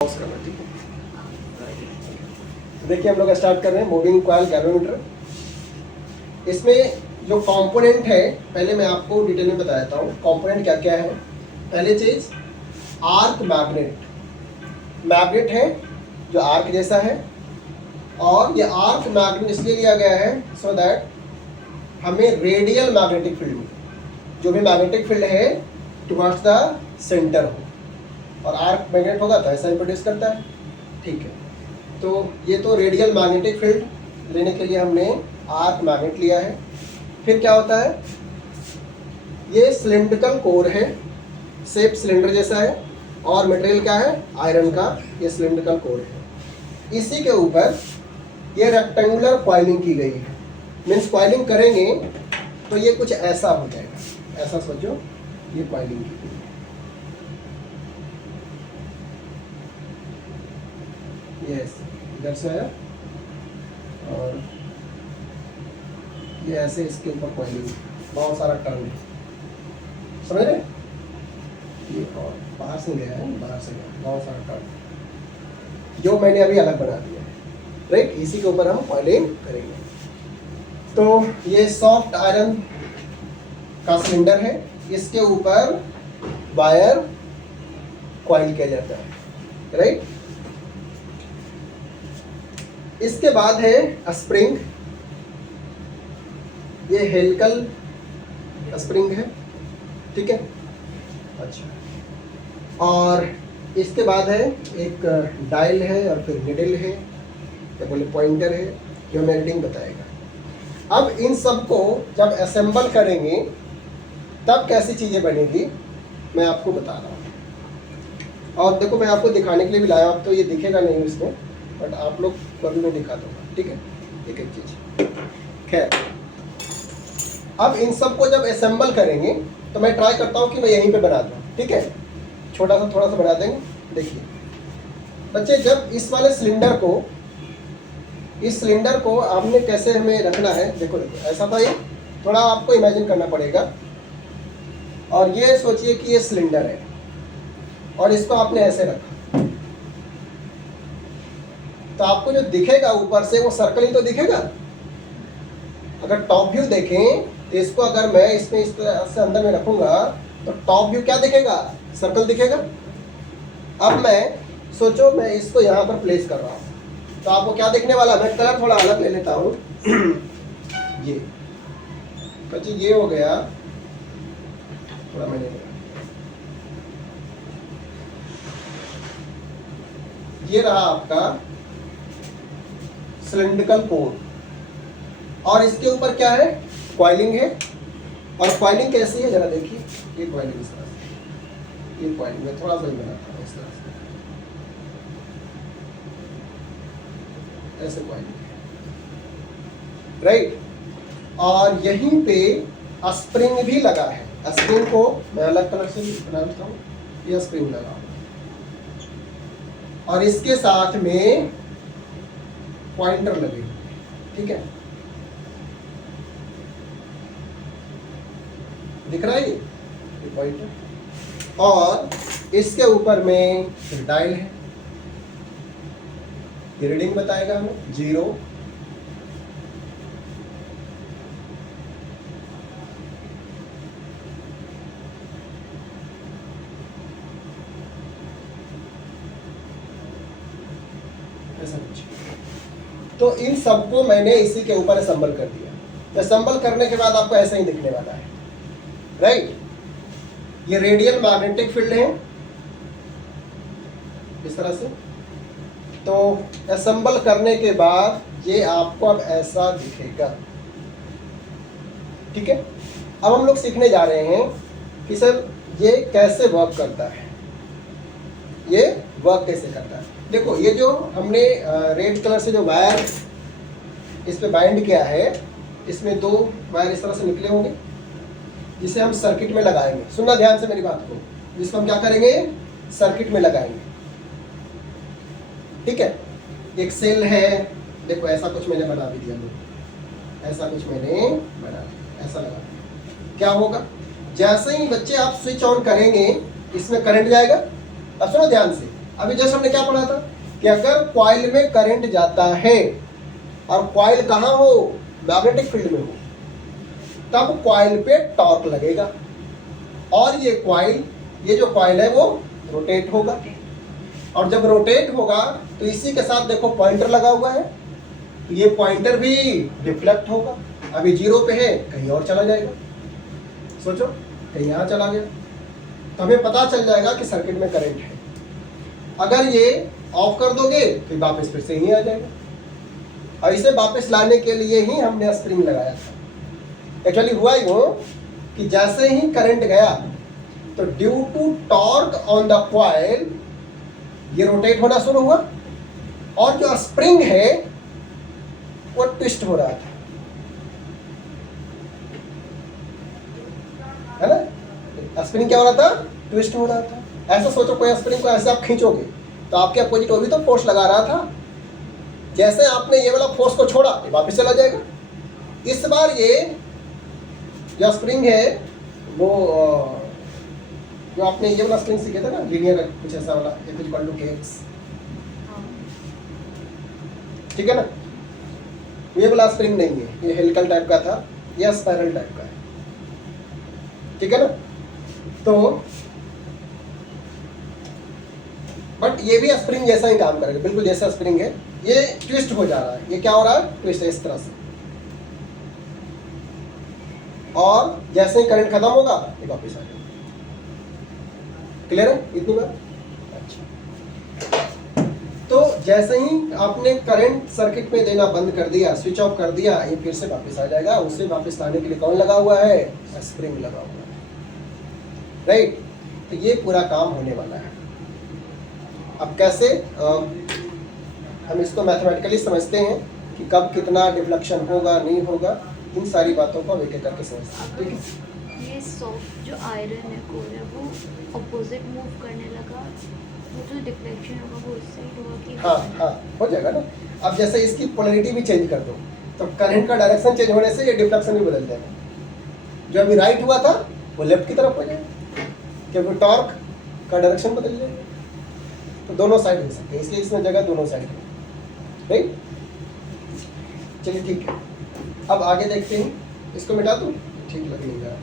करना, ठीक है। देखिए हम लोग स्टार्ट कर रहे हैं मूविंग कॉइल गैल्वेनोमीटर। इसमें जो कंपोनेंट है पहले मैं आपको डिटेल में बता देता हूँ कंपोनेंट क्या क्या है। पहली चीज आर्क मैग्नेट है जो आर्क जैसा है, और ये आर्क मैग्नेट इसलिए लिया गया है सो दैट हमें रेडियल मैग्नेटिक फील्ड, जो भी मैग्नेटिक फील्ड है टुवर्ड्स द सेंटर हो, और आर्क मैग्नेट होगा तो ऐसा ही प्रोड्यूस करता है, ठीक है। तो ये तो रेडियल मैग्नेटिक फील्ड लेने के लिए हमने आर्क मैग्नेट लिया है। फिर क्या होता है, ये सिलिंड्रिकल कोर है, शेप सिलेंडर जैसा है, और मटेरियल क्या है, आयरन का ये सिलिंड्रिकल कोर है। इसी के ऊपर ये रेक्टेंगुलर कॉइलिंग की गई है, मीन्स कॉइलिंग करेंगे तो ये कुछ ऐसा हो जाएगा, ऐसा सोचो, ये कॉइलिंग की गई है, यस इधर से आया और ये ऐसे इसके ऊपर कॉइलिंग, बहुत सारा टर्न है, समझ रहे? ये और बाहर से गया है, बाहर से गया, बहुत सारा टर्न जो मैंने अभी अलग बना दिया है, राइट। इसी के ऊपर हम कॉइलिंग करेंगे। तो ये सॉफ्ट आयरन का सिलेंडर है, इसके ऊपर वायर कॉइल किया जाता है, राइट। इसके बाद है स्प्रिंग, ये हेलिकल स्प्रिंग है, ठीक है, अच्छा। और इसके बाद है एक डायल है, और फिर निडल है, क्या बोले पॉइंटर है, जो हमें रीडिंग बताएगा। अब इन सब को जब असेंबल करेंगे तब कैसी चीज़ें बनेगी मैं आपको बता रहा हूँ। और देखो मैं आपको दिखाने के लिए भी लाया, अब तो ये दिखेगा नहीं इसमें, बट आप लोग को अभी मैं दिखा दूँगा, ठीक है, एक एक चीज़। खैर, अब इन सब को जब असेंबल करेंगे तो मैं ट्राई करता हूँ कि मैं यहीं पे बना दूँ, ठीक है, छोटा सा थोड़ा सा बना देंगे। देखिए बच्चे, जब इस वाले सिलेंडर को, इस सिलेंडर को आपने कैसे हमें रखना है, देखो देखो ऐसा था, ये थोड़ा आपको इमेजिन करना पड़ेगा। और ये सोचिए कि ये सिलेंडर है और इसको आपने ऐसे रखा, तो आपको जो दिखेगा ऊपर से वो सर्कल ही तो दिखेगा। अगर टॉप व्यू देखें तो इसको अगर मैं इसमें इस तरह से अंदर में रखूंगा तो टॉप व्यू क्या दिखेगा, सर्कल दिखेगा। अब मैं सोचो मैं इसको यहाँ पर प्लेस कर रहा हूँ, तो आपको क्या दिखने वाला, मैं कलर थोड़ा अलग ले लेता हूँ ये बच्चे, ये हो गया, थोड़ा मैंने ये रहा आपका सिलिंड्रिकल कोर, और इसके ऊपर क्या है, कॉइलिंग है। और कॉइलिंग कैसी है जरा देखिए, ये कॉइलिंग इस तरह से, ये कॉइलिंग मैं थोड़ा सा ही बनाता हूँ इस तरह से, ऐसे कॉइलिंग है, राइट। और यहीं पे स्प्रिंग भी लगा है, स्प्रिंग को मैं अलग कलर से भी बना देता हूँ, ये स्प्रिंग लगा, और इसके साथ में पॉइंटर लगे, ठीक है, दिख रहा है ये पॉइंटर। और इसके ऊपर में डायल है, ये रीडिंग बताएगा हमें 0, ऐसा कुछ। तो इन सबको मैंने इसी के ऊपर असेंबल कर दिया। असेंबल करने के बाद आपको ऐसा ही दिखने वाला है, राइट। ये रेडियल मैग्नेटिक फील्ड है इस तरह से। तो असेंबल करने के बाद ये आपको अब ऐसा दिखेगा, ठीक है। अब हम लोग सीखने जा रहे हैं कि सर ये कैसे वर्क करता है, ये वर्क कैसे करता है। देखो ये जो हमने रेड कलर से जो वायर इस पे बाइंड किया है, इसमें 2 वायर इस तरह से निकले होंगे जिसे हम सर्किट में लगाएंगे। सुनना ध्यान से मेरी बात को, जिसको हम क्या करेंगे, सर्किट में लगाएंगे, ठीक है। एक सेल है, देखो ऐसा कुछ मैंने बना भी दिया, ऐसा कुछ मैंने बना दिया, ऐसा लगा दिया। क्या होगा, जैसे ही बच्चे आप स्विच ऑन करेंगे इसमें करंट जाएगा। अब सुनो ध्यान से, अभी जैसे हमने क्या पढ़ा था कि अगर कॉइल में करंट जाता है और कॉइल कहाँ हो, मैग्नेटिक फील्ड में हो, तब कॉइल पे टॉर्क लगेगा और ये जो कॉइल है वो रोटेट होगा, और जब रोटेट होगा तो इसी के साथ देखो पॉइंटर लगा हुआ है, तो ये पॉइंटर भी डिफ्लेक्ट होगा, अभी 0 पे है कहीं और चला जाएगा, सोचो कहीं यहाँ चला गया, तो हमें पता चल जाएगा कि सर्किट में करंट है। अगर ये ऑफ कर दोगे तो वापस फिर से यहीं आ जाएगा, और इसे वापस लाने के लिए ही हमने स्प्रिंग लगाया था। एक्चुअली हुआ यूँ कि जैसे ही करंट गया तो due to torque on the coil ये रोटेट होना शुरू हुआ, और जो स्प्रिंग है वो ट्विस्ट हो रहा था, है ना। स्प्रिंग क्या हो रहा था, ट्विस्ट हो रहा था। ऐसा सोचो कोई स्प्रिंग को ऐसे आप खींचोगे तो आपके अपोजिट वो भी तो फोर्स लगा रहा था, जैसे आपने ये वाला फोर्स को छोड़ा ये वापस चला जाएगा। इस बार ये जो स्प्रिंग है वो जो आपने ये वाला स्प्रिंग सीखे थे ना, लीनियर कुछ ऐसा वाला, कुछ इक्वल टू kx, ठीक है ना। ये वाला स्प्रिंग नहीं है, ये हेलिकल टाइप का था, ये स्पाइरल टाइप का है, ठीक है ना। तो बट ये भी स्प्रिंग जैसा ही काम करेगा, बिल्कुल जैसा स्प्रिंग है। ये ट्विस्ट हो जा रहा है, ये क्या हो रहा है, ट्विस्ट है इस तरह से, और जैसे ही करंट खत्म होगा ये वापस आ जाएगा। क्लियर है इतनी बात? अच्छा, तो जैसे ही आपने करंट सर्किट में देना बंद कर दिया, स्विच ऑफ कर दिया, ये फिर से वापस आ जाएगा। उसे वापस लाने के लिए कौन लगा हुआ है, स्प्रिंग लगा हुआ है, राइट। तो ये पूरा काम होने वाला है। अब कैसे हम इसको मैथमेटिकली समझते हैं कि कब कितना डिफ्लेक्शन होगा नहीं होगा, इन सारी बातों को एक एक करके समझते हैं, ठीक है। ये सॉफ्ट जो आयरन है कोर है वो अपोजिट मूव करने लगा, वो जो डिफ्लेक्शन होगा वो इस साइड होगा कि हाँ हो जाएगा ना। अब जैसे इसकी पोलैरिटी भी चेंज कर दो तो करंट का डायरेक्शन चेंज होने से ये डिफ्लेक्शन भी बदल जाएगा। जो अभी राइट हुआ था वो लेफ्ट की तरफ हो जाएगा, क्योंकि टॉर्क का डायरेक्शन बदल जाएगा। तो दोनों साइड हो सकते हैं, इसलिए इसमें जगह दोनों साइड है, राइट। चलिए ठीक है, अब आगे देखते हैं। इसको मिटा दूँ, ठीक लगेगा।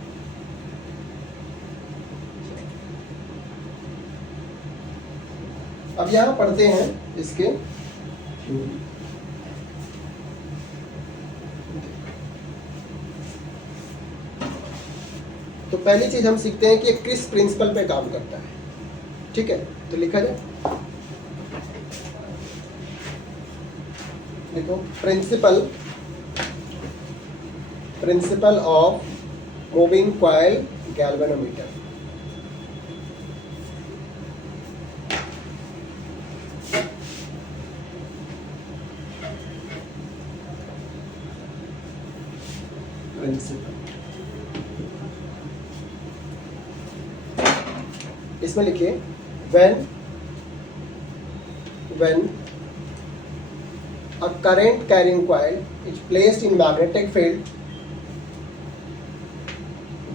अब यहाँ पढ़ते हैं इसके थ्योरी। तो पहली चीज हम सीखते हैं कि किस प्रिंसिपल पे काम करता है, ठीक है। तो लिखा जाए, देखो principle of moving coil galvanometer. इसमें लिखिए when a current carrying coil is placed in magnetic field,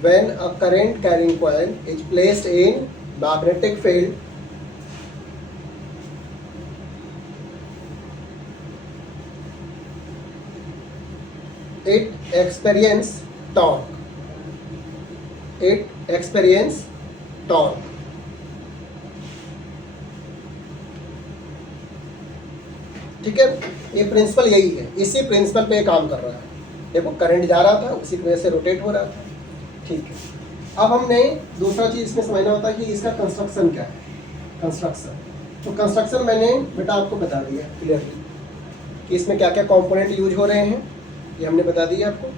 when a current carrying coil is placed in magnetic field, it experience torque. ठीक है, ये प्रिंसिपल यही है, इसी प्रिंसिपल पे काम कर रहा है। देखो करंट जा रहा था, उसी की वजह से रोटेट हो रहा था, ठीक है। अब हमने दूसरा चीज इसमें समझना होता है कि इसका कंस्ट्रक्शन क्या है। तो कंस्ट्रक्शन मैंने बेटा आपको बता दिया क्लियरली कि इसमें क्या क्या कंपोनेंट यूज हो रहे हैं, ये हमने बता दिया आपको,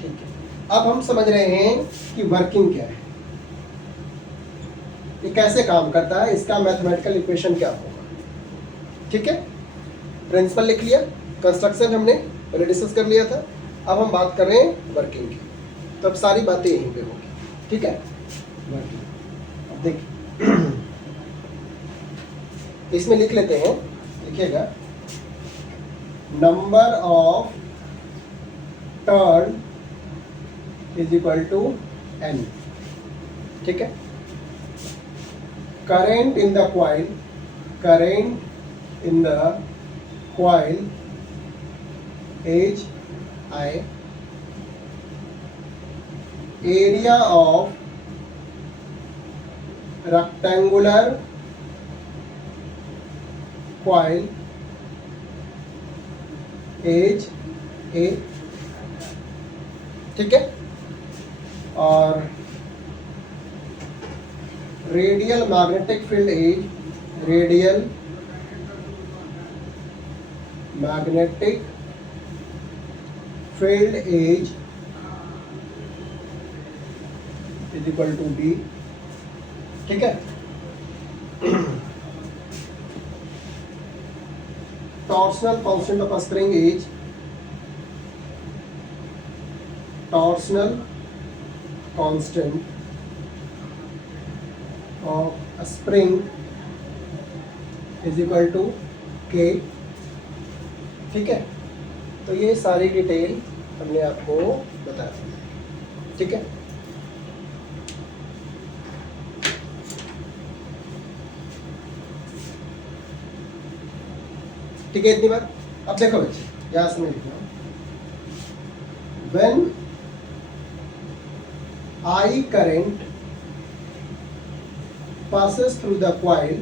ठीक है। अब हम समझ रहे हैं कि वर्किंग क्या है, ये कैसे काम करता है, इसका मैथमेटिकल इक्वेशन क्या होगा, ठीक है। प्रिंसिपल लिख लिया, कंस्ट्रक्शन हमने पहले डिस्कस कर लिया था, अब हम बात कर रहे हैं वर्किंग की। तो अब सारी बातें यहीं पे होगी, ठीक है। वर्किंग अब देखिए इसमें लिख लेते हैं, लिखिएगा number of turn is equal to n, ठीक है। Current in the coil current in the coil is I. Area of rectangular coil is A. ठीक है, और radial magnetic field is radial magnetic field is equal to D. ठीक है, torsional constant of a spring is torsional constant of a spring is equal to K. ठीक है, तो ये सारी डिटेल हमने आपको बता दी. ठीक है, ठीक है, इतनी बात. अब देखो बच्चे, यहाँ से मैं लिखना, when I current passes through the coil,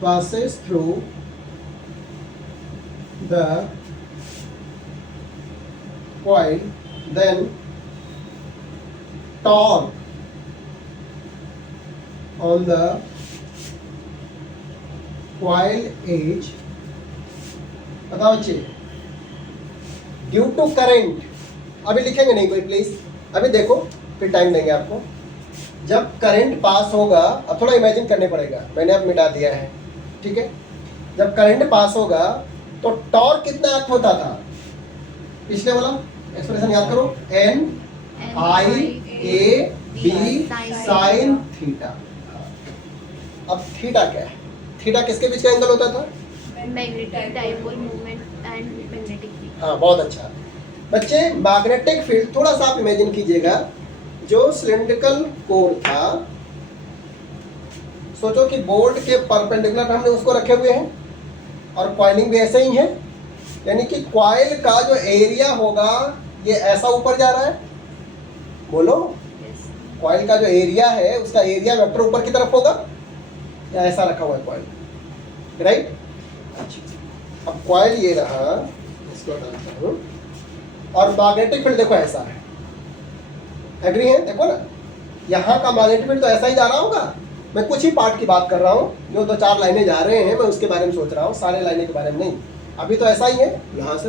passes through the coil, then torque on the coil is, बताओ बच्चे, ड्यू टू करेंट. अभी लिखेंगे नहीं कोई प्लीज, अभी देखो, फिर टाइम देंगे आपको. जब करंट पास होगा, अब थोड़ा इमेजिन करने पड़ेगा, मैंने अब मिटा दिया है. ठीक है, जब करंट पास होगा तो टॉर्क कितना एक्ट होता था, पिछले वाला एक्सप्रेशन याद करो, NIAB साइन थीटा. अब थीटा क्या है, थीटा किसके बीच का एंगल होता था, magnetic dipole movement and magnetic field. हाँ, बहुत अच्छा बच्चे. मैग्नेटिक फील्ड थोड़ा सा आप इमेजिन कीजिएगा, जो सिलिंड्रिकल कोर था, सोचो कि बोर्ड के परपेंडिकुलर हमने उसको रखे हुए हैं, और कॉइलिंग भी ऐसे ही है, यानी कि कॉइल का जो एरिया होगा ये ऐसा ऊपर जा रहा है, बोलो. कॉइल का जो एरिया है उसका एरिया वेक्टर ऊपर की तरफ होगा, या ऐसा रखा हुआ है कॉइल, राइट. अच्छा, अब कॉइल ये रहा, इसको डालता हूँ, और मैग्नेटिक फील्ड देखो ऐसा है. एग्री है, देखो ना, यहाँ का मैग्नेटिक फील्ड तो ऐसा ही जा रहा होगा. मैं कुछ ही पार्ट की बात कर रहा हूँ, जो 2-4 लाइनें जा रहे हैं, मैं उसके बारे में सोच रहा हूँ, सारे लाइनें के बारे में नहीं. अभी तो ऐसा ही है. यहाँ से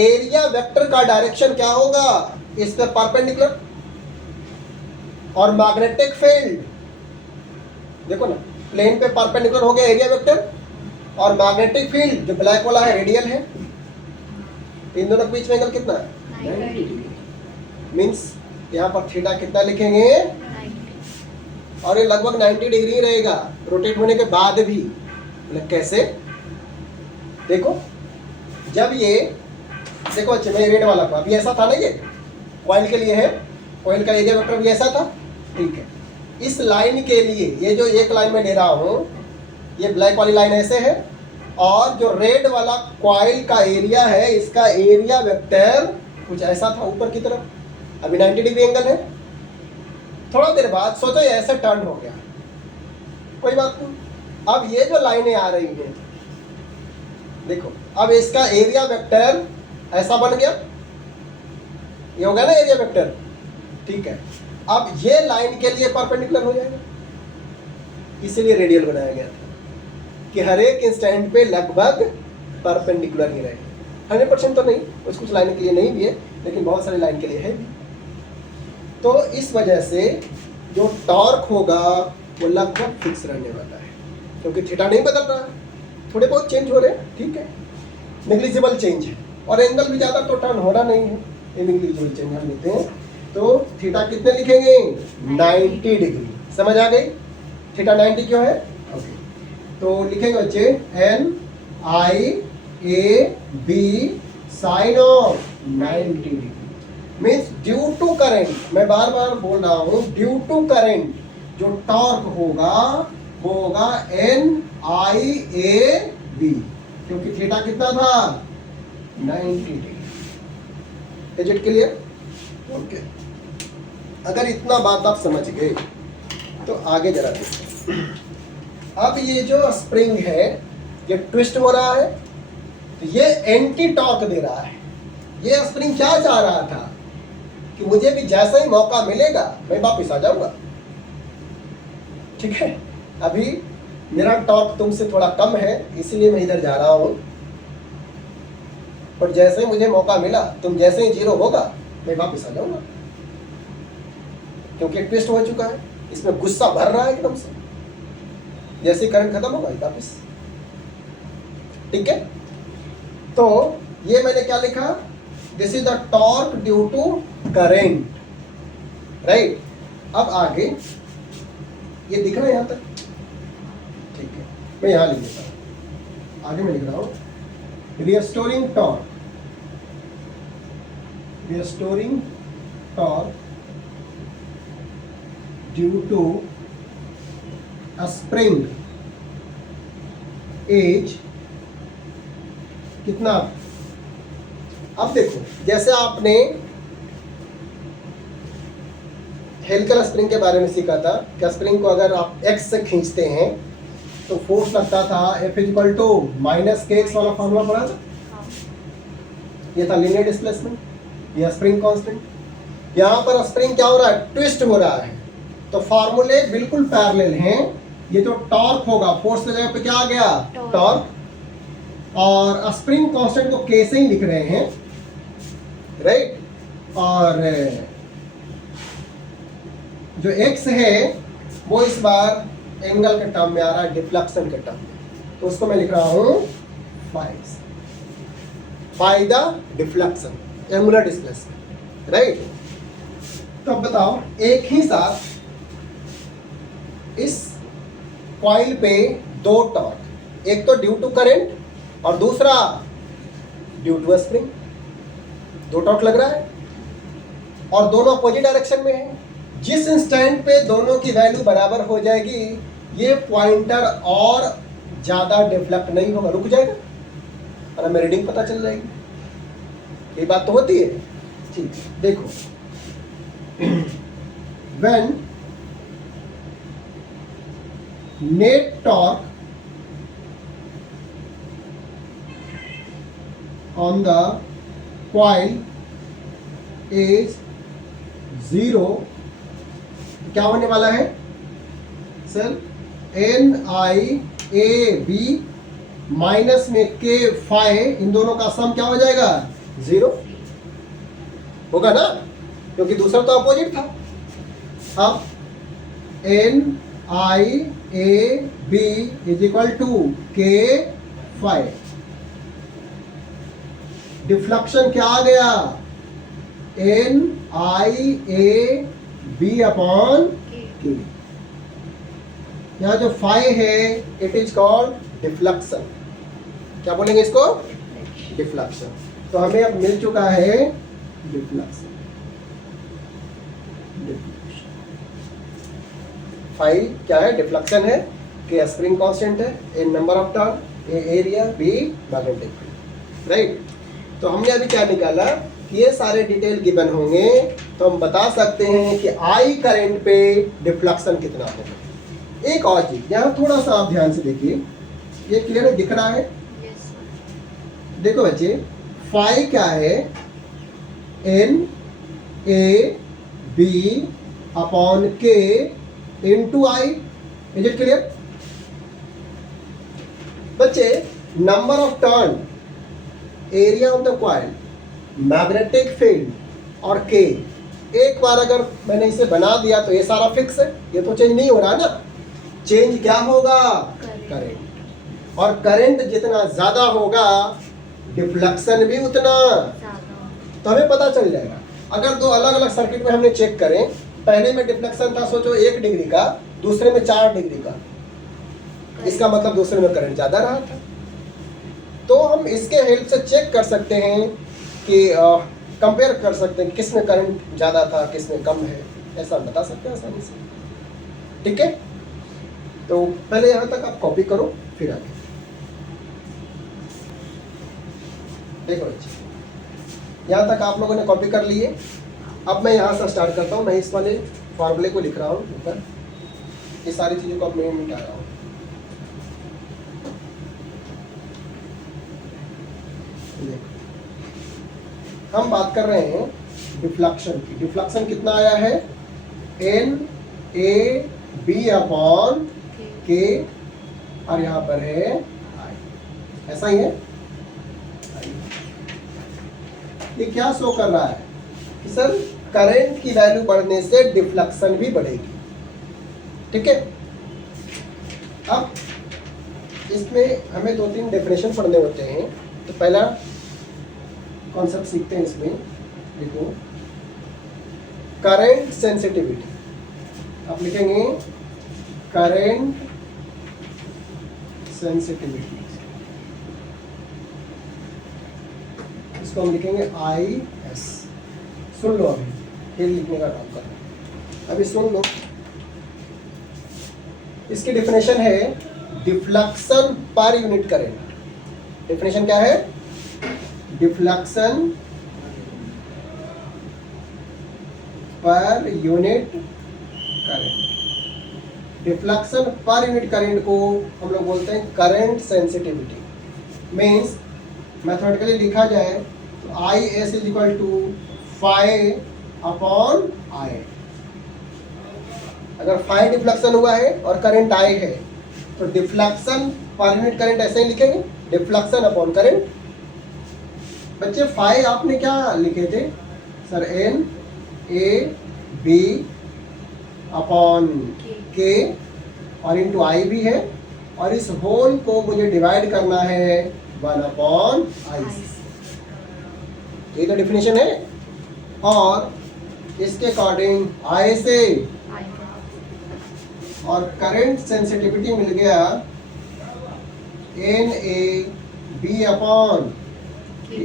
एरिया वेक्टर का डायरेक्शन क्या होगा, इस पे परपेंडिकुलर, और मैग्नेटिक फील्ड देखो ना, प्लेन पे परपेंडिकुलर हो गया एरिया वेक्टर, और मैग्नेटिक फील्ड जो ब्लैक वाला है रेडियल है. इन दोनों के बीच में एंगल कितना है, 90 डिग्री. मीन्स यहाँ पर थीटा कितना लिखेंगे, 90. और ये लगभग 90 डिग्री रहेगा रोटेट होने के बाद भी. मतलब कैसे, देखो, जब ये देखो अच्छा, मैं रेड वाला था, अभी ऐसा था ना, ये कॉइल के लिए है, कॉइल का एरिया वेक्टर भी ऐसा था. ठीक है, इस लाइन के लिए ये जो एक लाइन में ले रहा हूँ, ये ब्लैक वाली लाइन ऐसे है, और जो रेड वाला कॉइल का एरिया है, इसका एरिया वेक्टर कुछ ऐसा था ऊपर की तरफ. अभी 90 डिग्री एंगल है. थोड़ा देर बाद सोचो ये ऐसे टर्न हो गया, कोई बात नहीं. अब ये जो लाइनें आ रही हैं, देखो, अब इसका एरिया वेक्टर ऐसा बन गया, ये हो गया ना एरिया वेक्टर. ठीक है, अब ये लाइन के लिए परपेंडिकुलर हो जाएगा, इसीलिए रेडियल बनाया गया था कि हर एक इंस्टेंट पे लगभग परपेंडिकुलर ही रहे. 100% तो नहीं, कुछ लाइन के लिए नहीं भी है, लेकिन बहुत सारी लाइन के लिए है भी. तो इस वजह से जो टॉर्क होगा वो लगभग फिक्स रहने वाला है, क्योंकि थीटा नहीं बदल रहा है, थोड़े बहुत चेंज हो रहे हैं. ठीक है, नेग्लिजिबल चेंज है, और एंगल भी ज़्यादा तो टर्न होना नहीं है, ये नेग्लिजिबल चेंज हम लेते हैं. तो थीटा कितने लिखेंगे, 90 डिग्री. समझ आ गई, थीटा 90 क्यों है. ओके, तो लिखेंगे बच्चे NIAB sine of 90 degree. Means due to current, मैं बार बार बोल रहा हूँ, ड्यू टू करेंट जो टॉर्क होगा वो होगा NIAB, क्योंकि थीटा कितना था 90 degree. Is it clear? Okay, अगर इतना बात आप समझ गए तो आगे जरा देखो। अब ये जो स्प्रिंग है ये ट्विस्ट हो रहा है, तो ये एंटी टॉर्क दे रहा है। ये स्प्रिंग क्या चाह रहा था कि मुझे भी जैसा ही मौका मिलेगा मैं वापिस आ जाऊंगा। ठीक है, अभी मेरा टॉर्क तुमसे थोड़ा कम है इसलिए मैं इधर जा रहा हूं, पर जैसे ही मुझे मौका मिला, तुम जैसे ही जीरो होगा मैं वापिस आ जाऊंगा, क्योंकि ट्विस्ट हो चुका है, इसमें गुस्सा भर रहा है एकदम से। जैसे करंट खत्म होगा वापिस। ठीक है, तो ये मैंने क्या लिखा, this is the torque due to current, right. अब आगे ये दिख रहा है यहां तक, ठीक है, मैं यहां लिख देता हूं। आगे मैं लिख रहा हूं restoring torque, restoring torque due to a spring as कितना। अब देखो, जैसे आपने हेलिकल स्प्रिंग के बारे में सीखा था कि स्प्रिंग को अगर आप x से खींचते हैं तो फोर्स लगता था F = -kx वाला फॉर्मूला पढ़ा था। ये था लीनियर डिस्प्लेसमेंट, ये स्प्रिंग कांस्टेंट। यहाँ पर स्प्रिंग क्या हो रहा है, ट्विस्ट हो रहा है, तो फॉर्मूले बिल्कुल पैरेलल हैं। ये जो टॉर्क होगा, फोर्स की जगह पे क्या आ गया, टॉर्क, और स्प्रिंग कांस्टेंट को k से ही लिख रहे हैं, राइट। और जो x है वो इस बार एंगल के टर्म में आ रहा है, डिफ्लेक्शन के टर्म में, तो उसको मैं लिख रहा हूं phi the deflection, angular displacement, right. तो अब बताओ, एक ही साथ इस कॉइल पे दो टॉर्क, एक तो ड्यू टू करंट और दूसरा ड्यू टू स्प्रिंग, दो टॉर्क लग रहा है और दोनों अपोजिट डायरेक्शन में है। जिस इंस्टेंट पे दोनों की वैल्यू बराबर हो जाएगी, ये पॉइंटर और ज्यादा डिफ्लेक्ट नहीं होगा, रुक जाएगा और हमें रीडिंग पता चल जाएगी। ये बात तो होती है, ठीक। देखो, when net torque on the coil is 0, क्या होने वाला है सर, NIAB माइनस में K फाई, इन दोनों का सम क्या हो जाएगा, 0 होगा ना, क्योंकि दूसरा तो अपोजिट था। अब NIAB = K फाई, डिफ्लेक्शन क्या आ गया, NIAB/K। यहाँ जो फाई है इट इज कॉल्ड डिफ्लेक्शन। क्या बोलेंगे इसको, डिफ्लेक्शन। तो हमें अब मिल चुका है डिफ्लेक्शन। फाई क्या है, डिफ्लेक्शन है, के स्प्रिंग कांस्टेंट है, A number of turn, A area, B magnetic field, right. तो हमने अभी क्या निकाला कि ये सारे डिटेल गिवन होंगे तो हम बता सकते हैं कि आई करंट पे डिफ्लेक्शन कितना होगा। एक और चीज यहाँ थोड़ा सा आप ध्यान से देखिए, ये क्लियर दिख रहा है, देखो बच्चे, फाई क्या है, NAB/K into I। Is it clear बच्चे? Number of turn, area of the coil, magnetic field और K, एक बार अगर मैंने इसे बना दिया तो ये सारा फिक्स है, ये तो चेंज नहीं हो रहा ना। चेंज क्या होगा, करंट, और करंट जितना ज्यादा होगा डिफ्लेक्शन भी उतना। तो हमें पता चल जाएगा, अगर दो अलग अलग सर्किट में हमने चेक करें, पहले में डिफ्लेक्शन था सोचो 1 डिग्री का, दूसरे में 4 डिग्री का, इसका मतलब दूसरे में करंट ज्यादा रहा था। तो हम इसके हेल्प से चेक कर सकते हैं कि कंपेयर कर सकते हैं किस में करंट ज़्यादा था, किस में कम है, ऐसा बता सकते हैं आसानी से। ठीक है, तो पहले यहाँ तक आप कॉपी करो फिर आगे देखो बच्चे, यहाँ तक आप लोगों ने कॉपी कर लिए। अब मैं यहाँ से स्टार्ट करता हूँ। मैं इस वाले फॉर्मूले को लिख रहा हूँ ऊपर, ये सारी चीज़ों को अब मैं मिटा रहा हूँ। हम बात कर रहे हैं डिफ्लेक्शन की। डिफ्लेक्शन कितना आया है? N A B upon K, और यहाँ पर है आई। ऐसा ही है। ये क्या शो कर रहा है कि सर करंट की वैल्यू बढ़ने से डिफ्लेक्शन भी बढ़ेगी। ठीक है, अब इसमें हमें 2-3 डेफिनेशन पढ़ने होते हैं। तो पहला कॉन्सेप्ट सीखते हैं इसमें। देखो, करंट सेंसिटिविटी, आप लिखेंगे करंट सेंसिटिविटी, इसको हम लिखेंगे आई एस। सुन लो, अभी फिर लिखने का काम करो। अभी सुन लो, इसकी डेफिनेशन है deflection per unit current. Definition क्या है? Deflection per unit current. Deflection per unit current को हम लोग बोलते हैं करंट सेंसिटिविटी। मीन्स मैथमेटिकली लिखा जाए तो I S is equal to phi upon I. अगर फाई डिफ्लेक्शन हुआ है और करंट आई है तो डिफ्लेक्शन पर यूनिट करंट ऐसे ही लिखेंगे, डिफ्लेक्शन अपॉन करंट। बच्चे फाई आपने क्या लिखे थे sir? N A B upon K, और इंटू आई भी है, और इस होल को मुझे डिवाइड करना है 1 अपॉन आई। ये तो डेफिनेशन है। और इसके अकॉर्डिंग आई से और करंट सेंसिटिविटी मिल गया एन ए बी अपॉन के।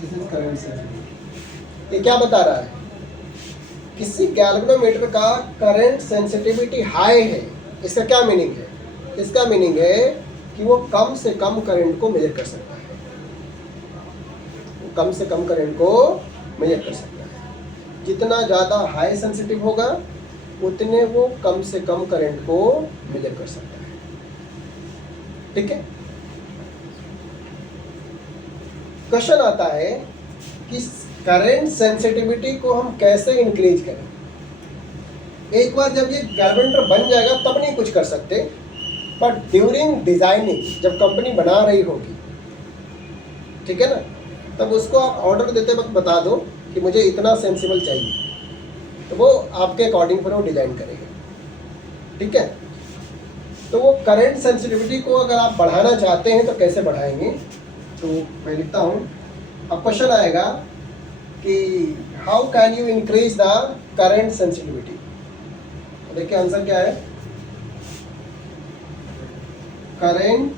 This is current sensitivity. ये क्या बता रहा है? किसी गैल्वेनोमीटर का करंट सेंसिटिविटी हाई है। इसका क्या मीनिंग है? इसका मीनिंग है कि वो कम से कम करंट को मेजर कर सकता है। वो कम से कम करंट को मेजर कर सकता है। जितना ज़्यादा हाई सेंसिटिव होगा उतने वो कम से कम करंट को मेजर कर सकता है। ठीक है, क्वेश्चन आता है कि करंट सेंसिटिविटी को हम कैसे इंक्रीज करें। एक बार जब ये गैल्वेनोमीटर बन जाएगा तब नहीं कुछ कर सकते, बट ड्यूरिंग डिजाइनिंग जब कंपनी बना रही होगी, ठीक है ना, तब उसको आप ऑर्डर देते वक्त बता दो कि मुझे इतना सेंसिबल चाहिए, तो वो आपके अकॉर्डिंग फिर वो डिजाइन करेगा। ठीक है, तो वो करंट सेंसिटिविटी को अगर आप बढ़ाना चाहते हैं तो कैसे बढ़ाएंगे? तो मैं लिखता हूँ। अब क्वेश्चन आएगा कि how can you increase the current sensitivity. देखिए आंसर क्या है। Current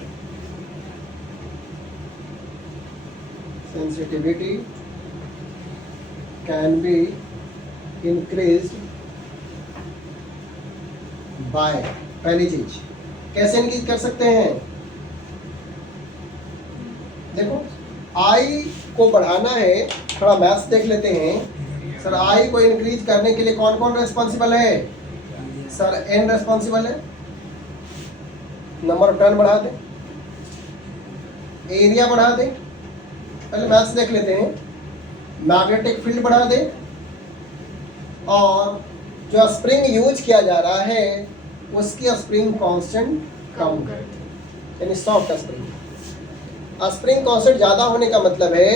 sensitivity can be increase by, पहली चीज कैसे इंक्रीज कर सकते हैं? देखो, आई को बढ़ाना है, थोड़ा मैथ्स देख लेते हैं। सर आई को इंक्रीज करने के लिए कौन कौन रेस्पॉन्सिबल है? सर एन रेस्पॉन्सिबल है। नंबर ऑफ टर्न बढ़ा दें, एरिया बढ़ा दें, पहले मैथ्स देख लेते हैं। मैग्नेटिक फील्ड बढ़ा दें, और जो स्प्रिंग यूज किया जा रहा है उसकी स्प्रिंग कांस्टेंट कम कर दें, यानी सॉफ्ट स्प्रिंग। स्प्रिंग कांस्टेंट ज़्यादा होने का मतलब है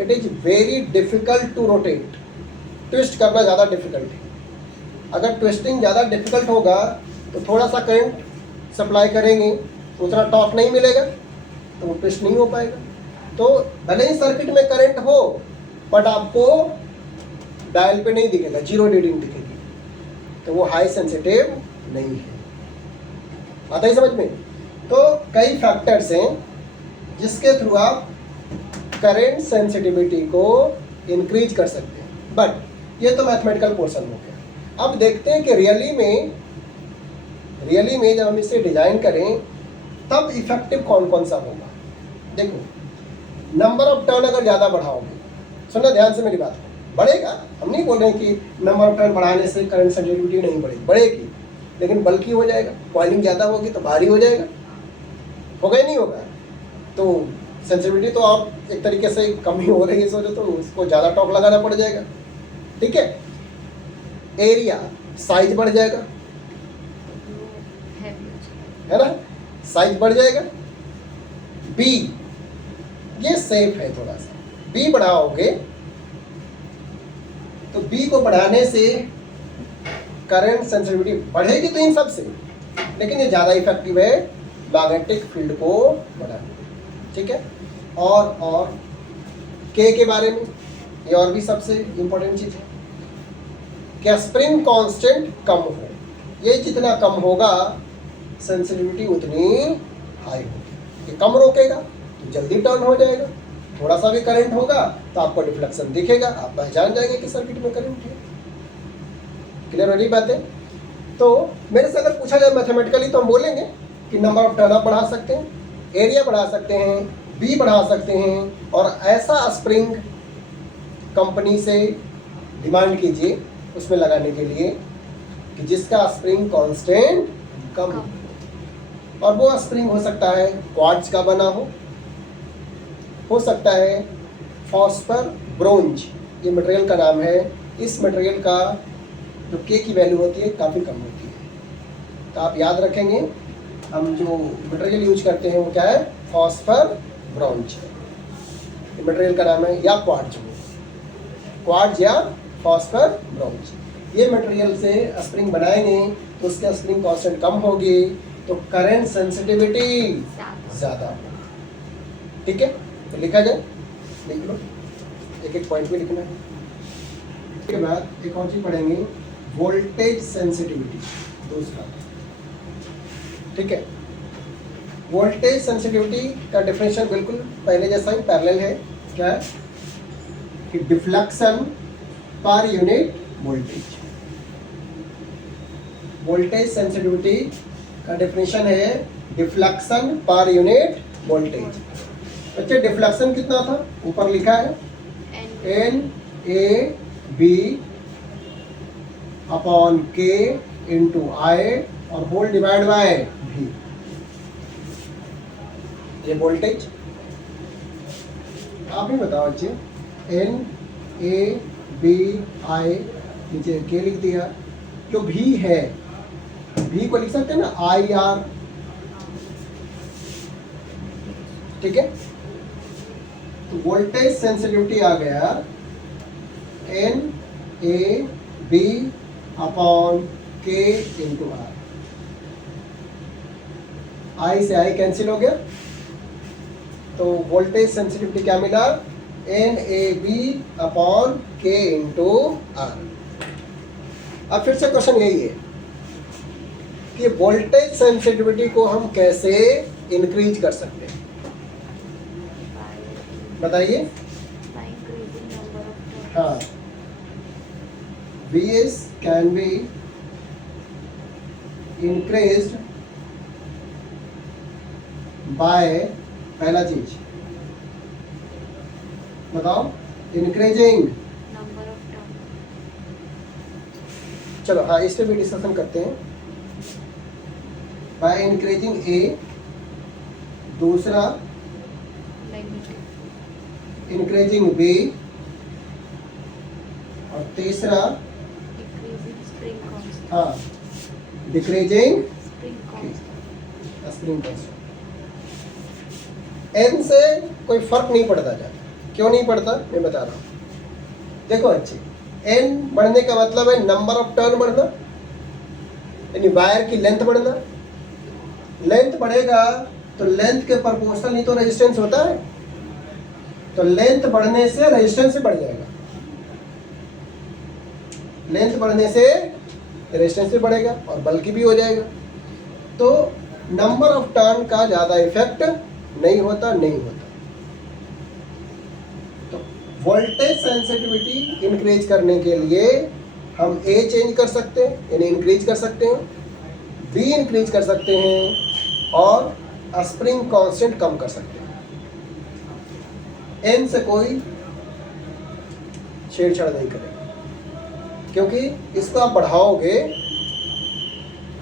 it is very difficult to rotate. Twist करना ज़्यादा डिफिकल्ट है। अगर ट्विस्टिंग ज़्यादा डिफिकल्ट होगा तो थोड़ा सा करंट सप्लाई करेंगे, उतना टॉर्क नहीं मिलेगा, तो वो ट्विस्ट नहीं हो पाएगा। तो भले ही सर्किट में करंट हो, बट आपको डायल पे नहीं दिखेगा, जीरो रीडिंग दिखेगी, तो वो हाई सेंसिटिव नहीं है। आता ही समझ में? तो कई फैक्टर्स हैं जिसके थ्रू आप करंट सेंसिटिविटी को इंक्रीज कर सकते हैं, बट ये तो मैथमेटिकल पोर्शन हो गया। अब देखते हैं कि रियली में रियली में जब हम इसे डिजाइन करें तब इफेक्टिव कौन कौन सा होगा। देखो, नंबर ऑफ टर्न अगर ज़्यादा बढ़ाओगे, सुनना ध्यान से मेरी बात को, बढ़ेगा, हम नहीं बोल रहे हैं कि नंबर ऑफ टर्न बढ़ाने से करंट सेंसिटिविटी नहीं बढ़ेगी, बढ़ेगी, लेकिन बल्कि हो जाएगा। कॉइलिंग ज़्यादा होगी तो भारी हो जाएगा, होगा ही नहीं होगा। तो सेंसिटिविटी तो आप एक तरीके से कम ही हो रही है, सोचो तो उसको ज़्यादा टॉर्क लगाना पड़ जाएगा। ठीक है, एरिया साइज बढ़ जाएगा, है ना, साइज बढ़ जाएगा। बी, ये सेफ है थोड़ा सा, बी बढ़ाओगे तो बी को बढ़ाने से करंट सेंसिटिविटी बढ़ेगी तो इन सब से, लेकिन ये ज़्यादा इफेक्टिव है मैग्नेटिक फील्ड को बढ़ाने। ठीक है, और के बारे में, ये और भी सबसे इम्पोर्टेंट चीज़ है कि स्प्रिंग कांस्टेंट कम हो, ये जितना कम होगा सेंसिटिविटी उतनी हाई होगी। ये कम रोकेगा तो जल्दी टर्न हो जाएगा, थोड़ा सा भी करंट होगा तो आपको डिफ्लेक्शन दिखेगा, आप पहचान जाएंगे कि सर्किट में करंट है। क्लियर हो रही बात है। तो मेरे से अगर पूछा जाए मैथमेटिकली तो हम बोलेंगे कि नंबर ऑफ टर्न आप बढ़ा सकते हैं, एरिया बढ़ा सकते हैं, बी बढ़ा सकते हैं, और ऐसा स्प्रिंग कंपनी से डिमांड कीजिए उसमें लगाने के लिए कि जिसका स्प्रिंग कांस्टेंट कम हो। और वो स्प्रिंग हो सकता है क्वार्ट्ज का बना हो सकता है फॉस्फर ब्रोंज, ये मटेरियल का नाम है। इस मटेरियल का जो के की वैल्यू होती है काफ़ी कम होती है, तो आप याद रखेंगे हम जो मटेरियल यूज करते हैं वो क्या है, फॉस्फर ब्रोंज, ये मटेरियल का नाम है, या क्वार्ट्ज या फॉस्फर ब्रोंज। ये मटेरियल से स्प्रिंग बनाएंगे तो उसका स्प्रिंग कांस्टेंट कम होगी तो करंट सेंसिटिविटी ज़्यादा होगी। ठीक है, तो लिखा जाए, लिख लो, एक एक पॉइंट पे लिखना है। उसके बाद एक और चीज पढ़ेंगे, वोल्टेज सेंसिटिविटी दूसरा। ठीक है, वोल्टेज सेंसिटिविटी का डेफिनेशन बिल्कुल पहले जैसा ही पैरेलल है। क्या है कि deflection per unit voltage. Voltage sensitivity का डेफिनेशन है डिफ्लेक्शन पर यूनिट वोल्टेज। बच्चे डिफ्लेक्शन कितना था, ऊपर लिखा है एन ए बी अपॉन के इंटू आई और होल डिवाइड बाय भी, ये वोल्टेज। आप ही बताओ बच्चे, एन ए बी आई, नीचे के लिख दिया, जो भी है भी को लिख सकते हैं ना आई आर। ठीक है, तो वोल्टेज सेंसिटिविटी आ गया एन ए बी अपॉन के इंटू आर। आई से आई कैंसिल हो गया, तो वोल्टेज सेंसिटिविटी क्या मिला, एन ए बी अपॉन के इंटू आर। अब फिर से क्वेश्चन यही है कि वोल्टेज सेंसिटिविटी को हम कैसे इंक्रीज कर सकते हैं, बताइए। हाँ, Vs can be increased by, पहला चीज बताओ, इंक्रीजिंग नंबर ऑफ टर्न। चलो हाँ, इस पे भी डिस्कशन करते हैं। बाय इंक्रीजिंग ए, दूसरा इंक्रीजिंग बी, और तीसरा हाँ डिक्रीजिंग स्प्रिंग कांस्टेंट। एन से कोई फर्क नहीं पड़ता जाता, क्यों नहीं पड़ता मैं बता रहा हूँ। देखो अच्छे, एन बढ़ने का मतलब है नंबर ऑफ टर्न बढ़ना, यानी वायर की लेंथ बढ़ना। लेंथ बढ़ेगा तो लेंथ के प्रोपोर्शनल ही तो रेजिस्टेंस होता है, तो लेंथ बढ़ने से रेजिस्टेंस भी बढ़ जाएगा, लेंथ बढ़ने से रेजिस्टेंस भी बढ़ेगा और बल्कि भी हो जाएगा। तो नंबर ऑफ टर्न का ज़्यादा इफेक्ट नहीं होता। तो वोल्टेज सेंसिटिविटी इंक्रीज करने के लिए हम ए चेंज कर सकते हैं, यानी इंक्रीज कर सकते हैं। बी इंक्रीज कर सकते हैं और स्प्रिंग कांस्टेंट कम कर सकते हैं। एन से कोई छेड़छाड़ नहीं करेगा, क्योंकि इसको आप बढ़ाओगे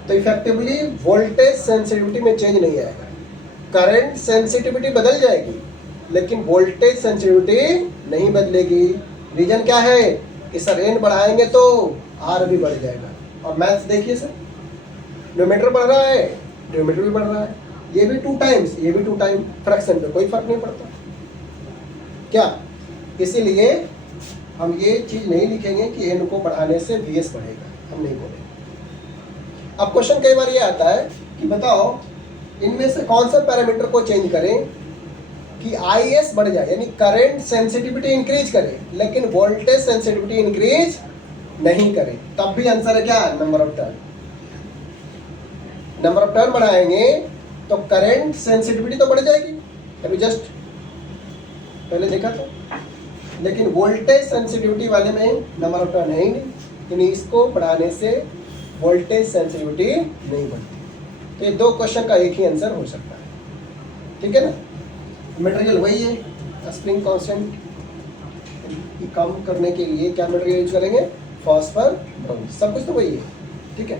तो इफेक्टिवली वोल्टेज सेंसिटिविटी में चेंज नहीं आएगा। करंट सेंसिटिविटी बदल जाएगी लेकिन वोल्टेज सेंसिटिविटी नहीं बदलेगी। रीजन क्या है कि सर एन बढ़ाएंगे तो आर भी बढ़ जाएगा। और मैथ्स देखिए सर, न्यूमेटर बढ़ रहा है, डिनोमिनेटर भी बढ़ रहा है, ये भी 2 टाइम्स, ये भी 2 टाइम, फ्रैक्शन पे कोई फर्क नहीं पड़ता क्या। इसीलिए हम ये चीज़ नहीं लिखेंगे कि एन को बढ़ाने से वीएस बढ़ेगा, हम नहीं बोलेंगे। अब क्वेश्चन कई बार ये आता है कि बताओ इनमें से कौन सा पैरामीटर को चेंज करें कि आईएस बढ़ जाए, यानी करंट सेंसिटिविटी इंक्रीज करे लेकिन वोल्टेज सेंसिटिविटी इंक्रीज नहीं करे। तब भी आंसर है क्या, number of turn. Number of turn बढ़ाएंगे तो करंट सेंसिटिविटी तो बढ़ जाएगी, अभी जस्ट पहले देखा था, लेकिन वोल्टेज सेंसिटिविटी वाले में नंबर ऑफ टर्न है ही नहीं, यानी इसको बढ़ाने से वोल्टेज सेंसिटिविटी नहीं बढ़ती। तो ये 2 क्वेश्चन का एक ही आंसर हो सकता है, ठीक है ना। मटेरियल वही है, स्प्रिंग कांस्टेंट कम करने के लिए क्या मटेरियल यूज करेंगे, फॉस्फर, ब्रोंज, सब कुछ तो वही है, ठीक है।